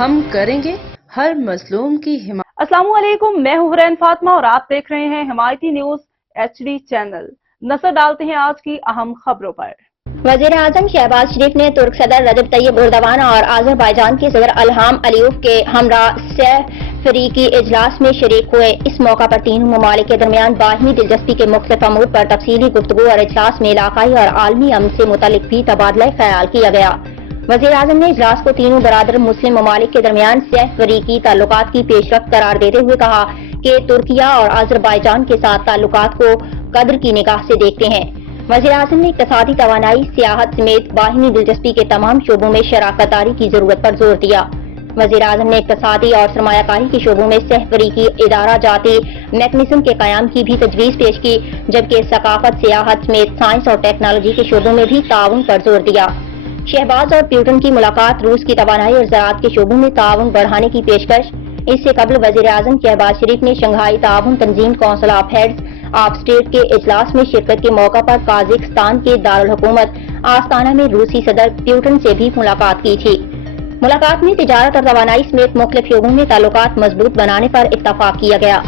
ہم کریں گے ہر مظلوم کی حمایت۔ السلام علیکم، میں ہوں حرین فاطمہ اور آپ دیکھ رہے ہیں حمایتی نیوز HD چینل۔ نظر ڈالتے ہیں آج کی اہم خبروں پر۔ وزیر اعظم شہباز شریف نے ترک صدر رجب طیب اردوان اور آذربائیجان کے صدر الہام علیوف کے ہمراہ سہ فریقی اجلاس میں شریک ہوئے۔ اس موقع پر تینوں ممالک کے درمیان باہمی دلچسپی کے مختلف امور پر تفصیلی گفتگو اور اجلاس میں علاقائی اور عالمی امن سے متعلق بھی تبادلہ خیال کیا گیا۔ وزیر اعظم نے اجلاس کو تینوں برادر مسلم ممالک کے درمیان سہ فریقی تعلقات کی پیش رفت قرار دیتے ہوئے کہا کہ ترکیہ اور آذربائیجان کے ساتھ تعلقات کو قدر کی نگاہ سے دیکھتے ہیں۔ وزیر اعظم نے اقتصادی توانائی، سیاحت سمیت باہمی دلچسپی کے تمام شعبوں میں شراکت داری کی ضرورت پر زور دیا۔ وزیر اعظم نے اقتصادی اور سرمایہ کاری کے شعبوں میں سہ فریقی ادارہ جاتی میکنزم کے قیام کی بھی تجویز پیش کی، جبکہ ثقافت، سیاحت سمیت سائنس اور ٹیکنالوجی کے شعبوں میں بھی تعاون پر زور دیا۔ شہباز اور پیوٹن کی ملاقات روس کی توانائی اور زراعت کے شعبوں میں تعاون بڑھانے کی پیشکش۔ اس سے قبل وزیر اعظم شہباز شریف نے شنگھائی تعاون تنظیم council of heads of state کے اجلاس میں شرکت کے موقع پر قازقستان کے دارالحکومت آستانہ میں روسی صدر پیوٹن سے بھی ملاقات کی تھی۔ ملاقات میں تجارت اور توانائی سمیت مختلف شعبوں میں تعلقات مضبوط بنانے پر اتفاق کیا گیا۔